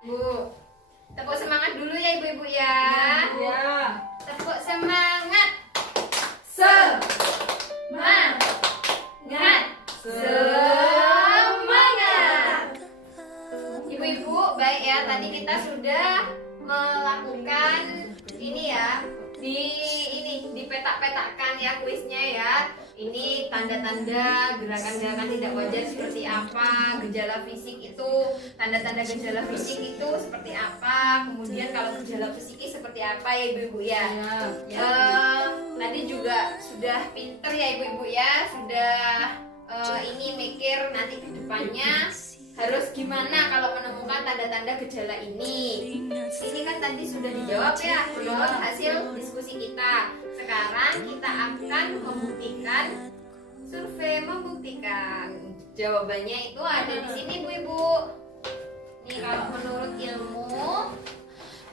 Bu, tepuk semangat dulu ya ibu-ibu ya. Ya. Tepuk semangat. Semangat. Semangat. Ibu-ibu, baik ya. Tadi kita sudah melakukan ini ya. Dipetak-petakkan ya kuisnya ya. Ini tanda-tanda gerakan-gerakan tidak wajar seperti apa, gejala fisik itu, tanda-tanda gejala fisik itu seperti apa, kemudian kalau gejala psikis seperti apa ya ibu-ibu ya. Tadi juga sudah pinter ya ibu-ibu ya, sudah ini mikir nanti ke depannya harus gimana kalau menemukan tanda-tanda gejala ini. Ini kan tadi sudah dijawab ya menurut hasil diskusi kita. Sekarang kita akan membuktikan, survei membuktikan. Jawabannya itu ada di sini Bu-ibu. Nih kalau menurut ilmu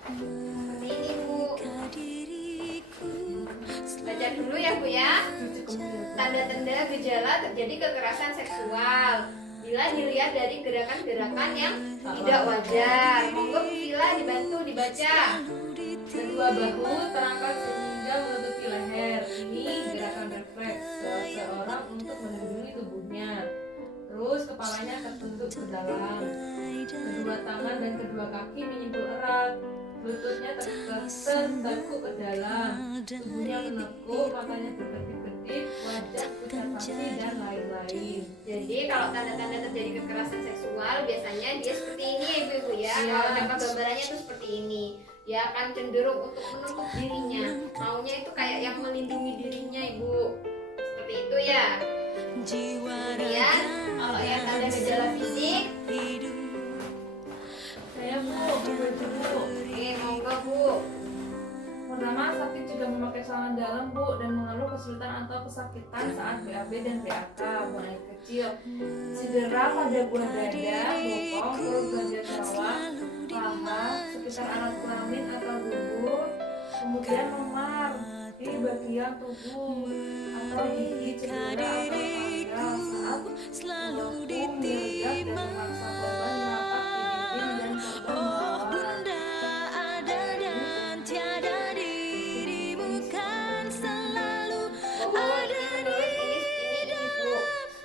seperti ini Bu. Baca dulu ya Bu ya. Tanda-tanda gejala terjadi kekerasan seksual bila dilihat dari gerakan-gerakan yang tidak wajar. Monggo Bu Vila dibantu dibaca. Kedua bahu terangkat sehingga menutupi leher. Ini gerakan refleks seseorang untuk melindungi tubuhnya. Terus kepalanya tertunduk ke dalam. Kedua tangan dan kedua kaki menyimpul erat. Lututnya tertekuk ke dalam. Tubuhnya menekuk, matanya berkedip-kedip, wajah pucat pasi dan lain-lain. Jadi kalau tanda-tanda terjadi kekerasan seksual biasanya dia seperti ini ya ibu-ibu ya. Kalau dampak gambarannya tuh seperti ini. Dia akan cenderung untuk menutup dirinya. Maunya itu kayak yang melindungi dirinya ibu. Seperti itu ya. Kemudian kalau yang tanda gejala fisik, Saya Bu, dulu. oke monggo Bu. Pertama, sakit juga memakai celana dalam Bu dan mengeluh kesulitan atau kesakitan saat BAB dan BAK mulai kecil. Cedera pada buah dada, bokong, perut bagian bawah, paha, sekitar alat kelamin atau dubur, kemudian memar di bagian tubuh atau gigi, cedera atau tanggal saat waktu meledak dan memaksa korban merapat di dinding dan korban melawan.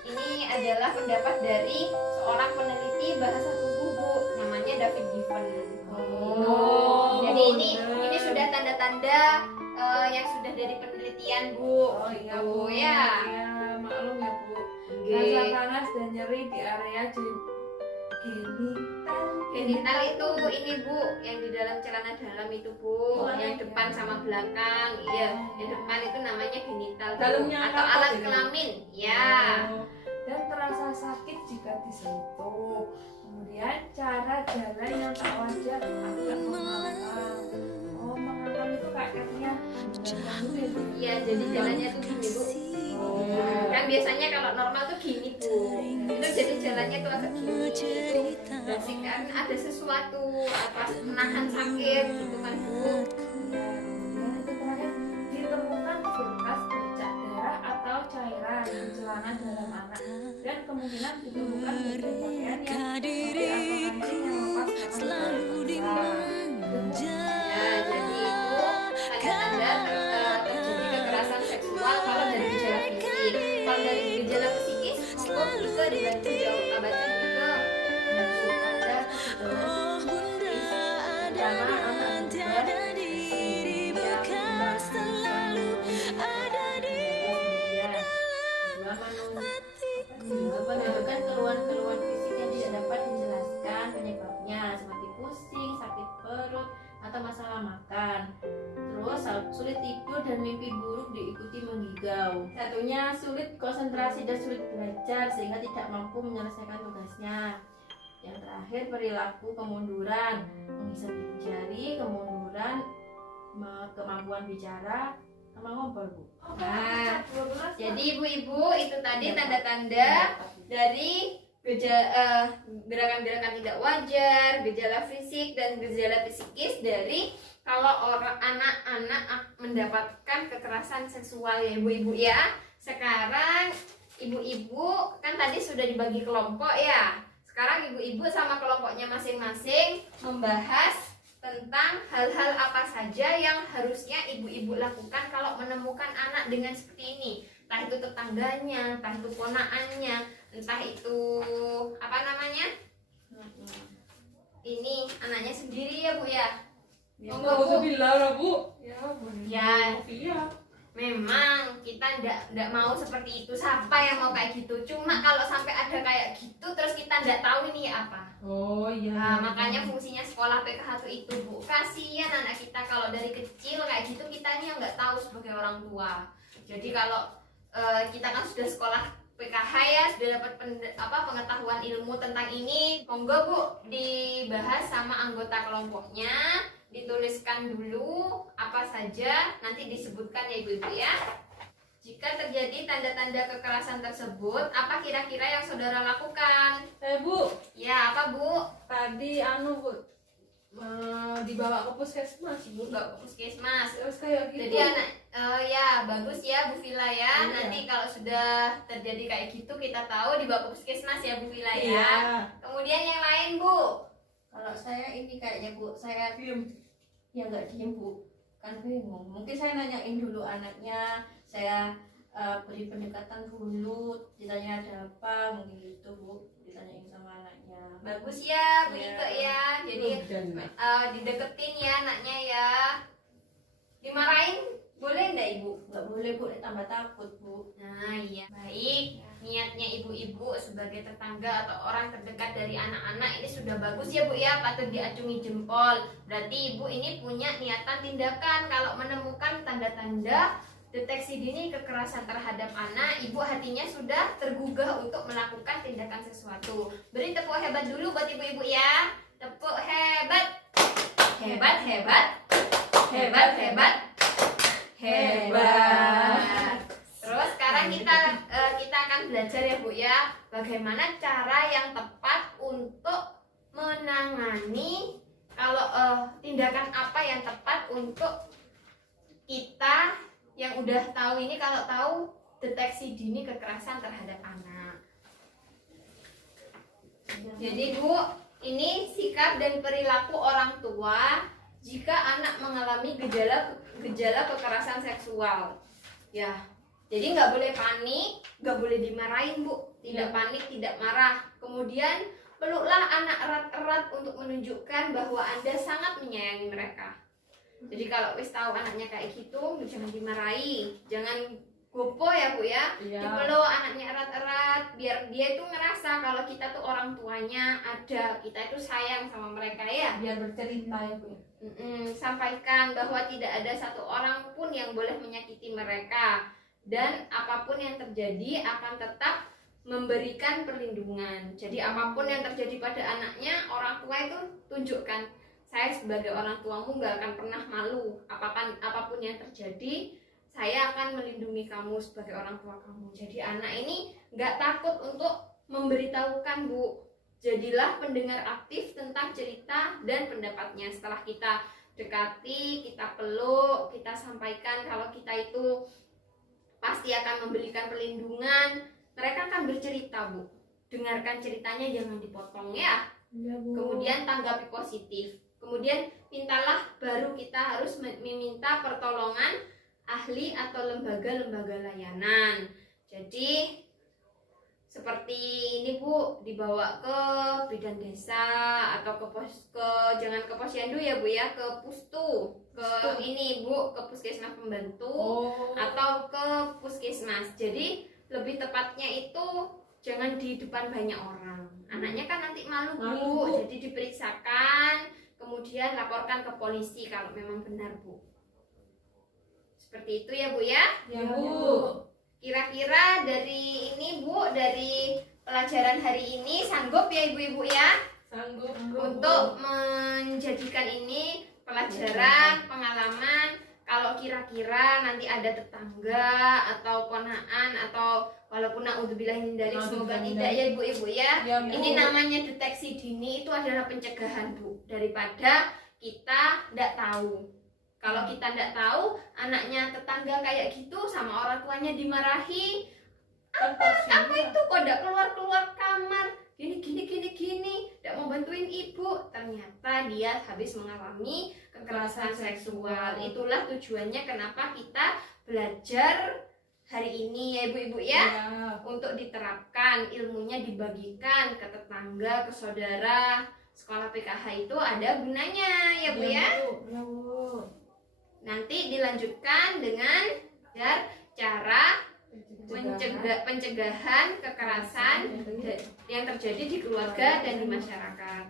Ini adalah pendapat dari seorang peneliti bahasa tubuh Bu, namanya David Given. Jadi ini sudah tanda-tanda yang sudah dari penelitian Bu. Oh iya Gitu, Bu, ya. ya maklum ya Bu. Oke. Rasa panas dan nyeri di area genital. Genital itu ini Bu, yang di dalam celana dalam itu Bu, yang depan sama belakang. Iya, yang depan itu namanya genital Bu. Dalamnya Atau apa alat itu? kelamin. Ya. Oh, dan terasa sakit jika disentuh. Kemudian cara jalan yang tak wajar agak mengangkat. Oh, mengangkat itu kayaknya dulu ya Bu. Iya, jadi jalannya tuh gini Bu. Kan biasanya kalau normal tuh gini Bu. Itu jadi jalannya tuh agak gini. Itu berarti kan ada sesuatu atas menahan sakit gitu kan Bu. Kemudian itu terakhir ditemukan bekas bercak darah atau cairan di celana dalam anak dan kemungkinan ditemukan bagian pakaian yang seperti atau kancing yang lepas karena Ya, jadi itu tanda-tanda terjadi kekerasan seksual kalau dari gejala fisik. Kalau dari gejala psikis, monggo juga dibantu jawab baca juga. Tanda kegagalan psikis. Pertama, anak bubar, menunjukkan keluhan-keluhan fisik yang tidak dapat dijelaskan penyebabnya seperti pusing, sakit perut, atau masalah makan. Terus sulit tidur dan mimpi buruk diikuti menggigau. Satunya sulit konsentrasi dan sulit belajar sehingga tidak mampu menyelesaikan tugasnya. Yang terakhir perilaku kemunduran, menghisap ibu jari, kemunduran, kemampuan bicara, sama ngobrol Bu. Nah, jadi ibu-ibu itu tadi tanda-tanda dari gerakan-gerakan tidak wajar, gejala fisik dan gejala psikis dari kalau orang anak-anak mendapatkan kekerasan seksual ya ibu-ibu ya. Sekarang ibu-ibu kan tadi sudah dibagi kelompok ya. Sekarang ibu-ibu sama kelompoknya masing-masing membahas tentang hal-hal apa saja yang harusnya ibu-ibu lakukan kalau menemukan anak dengan seperti ini. Entah itu tetangganya, entah itu ponakannya, entah itu apa namanya? Ini anaknya sendiri ya Bu ya. Monggo, Bu. Bilang Bu. Ya, boleh. Ya. Iya. Memang kita ndak mau seperti itu. Siapa yang mau kayak gitu? Cuma kalau sampai ada kayak gitu terus kita ndak tahu ini apa. Oh iya. Nah, makanya fungsinya sekolah PKH itu Bu. Kasihan anak kita kalau dari kecil kayak gitu, kita ini yang nggak tahu sebagai orang tua. Jadi kalau kita kan sudah sekolah PKH ya, sudah dapat pengetahuan ilmu tentang ini, monggo Bu dibahas sama anggota kelompoknya, dituliskan dulu apa saja, nanti disebutkan ya ibu-ibu ya. Jika terjadi tanda-tanda kekerasan tersebut, apa kira-kira yang saudara lakukan? Bu, Ya, apa Bu? tadi Bu, dibawa ke puskesmas Bu. Enggak ke puskesmas. Terus kayak gitu. Jadi anak ya bagus ya Bu Vila ya. Iya. Nanti kalau sudah terjadi kayak gitu kita tahu dibawa ke puskesmas ya Bu Vila ya. Iya. Kemudian yang lain Bu. Kalau saya ini kayaknya Bu, saya Diem. ya nggak diem Bu, kan bingung. Mungkin saya nanyain dulu anaknya, saya beri pendekatan dulu, ditanya ada apa, mungkin gitu Bu, ditanyain sama anaknya. Bagus ya Bu Iya. Ike ya. Jadi dideketin ya anaknya ya. Dimarahin boleh enggak Ibu? Nggak boleh Bu, tambah takut Bu. Nah iya, baik. Niatnya ibu-ibu sebagai tetangga atau orang terdekat dari anak-anak ini sudah bagus ya Bu ya, patut diacungi jempol. Berarti ibu ini punya niatan tindakan. Kalau menemukan tanda-tanda deteksi dini kekerasan terhadap anak, ibu hatinya sudah tergugah untuk melakukan tindakan sesuatu. Beri tepuk hebat dulu buat ibu-ibu ya. Tepuk hebat. Hebat, hebat. Hebat, hebat. Hebat. Terus sekarang kita akan belajar ya Bu ya, bagaimana cara yang tepat untuk menangani kalau tindakan apa yang tepat untuk kita yang udah tahu ini, kalau tahu deteksi dini kekerasan terhadap anak. Jadi Bu, ini sikap dan perilaku orang tua jika anak mengalami gejala kekerasan seksual. Ya, jadi nggak boleh panik, nggak boleh dimarahin Bu, tidak panik, tidak marah. Kemudian peluklah anak erat-erat untuk menunjukkan bahwa Anda sangat menyayangi mereka. Jadi kalau wis tahu anaknya kayak gitu, jangan dimarahi, jangan gopo ya Bu ya. Iya. Dipeluk anaknya erat-erat, biar dia itu ngerasa kalau kita tuh orang tuanya ada, kita itu sayang sama mereka ya. Biar bercerita ya Bu. Sampaikan bahwa tidak ada satu orang pun yang boleh menyakiti mereka, dan apapun yang terjadi akan tetap memberikan perlindungan. Jadi apapun yang terjadi pada anaknya, orang tua itu tunjukkan, saya sebagai orang tuamu gak akan pernah malu. Apapun yang terjadi, saya akan melindungi kamu sebagai orang tua kamu. Jadi anak ini gak takut untuk memberitahukan Bu. Jadilah pendengar aktif tentang cerita dan pendapatnya. Setelah kita dekati, kita peluk, kita sampaikan kalau kita itu pasti akan memberikan perlindungan, mereka akan bercerita Bu. Dengarkan ceritanya, jangan dipotong ya. Iya, Bu. Kemudian tanggapi positif. Kemudian mintalah, baru kita harus meminta pertolongan ahli atau lembaga-lembaga layanan. Jadi seperti ini Bu, dibawa ke bidan desa atau jangan ke posyandu ya Bu ya, ke pustu, ini Bu, ke puskesmas pembantu atau ke puskesmas. Jadi lebih tepatnya itu jangan di depan banyak orang. Anaknya kan nanti malu Bu. Jadi diperiksakan, kemudian laporkan ke polisi kalau memang benar Bu. Seperti itu ya Bu ya. Ya Bu. Kira-kira dari ini Bu, dari pelajaran hari ini sanggup ya ibu-ibu ya Sanggup untuk menjadikan ini pelajaran, pengalaman. Kalau kira-kira nanti ada tetangga atau ponakan atau walaupun naudzubillah dari semoga tidak ya ibu-ibu ya. Ya, Bu. Ini namanya deteksi dini, itu adalah pencegahan Bu, daripada kita tidak tahu. Kalau kita tidak tahu, anaknya tetangga kayak gitu sama orang tuanya dimarahi, apa itu kok tidak keluar kamar, gini ternyata dia habis mengalami kekerasan seksual. Itulah tujuannya kenapa kita belajar hari ini ya ibu-ibu ya, untuk diterapkan, ilmunya dibagikan ke tetangga, ke saudara. Sekolah PKH itu ada gunanya ya Bu ya. Nanti dilanjutkan dengan cara pencegahan kekerasan yang terjadi di keluarga dan di masyarakat.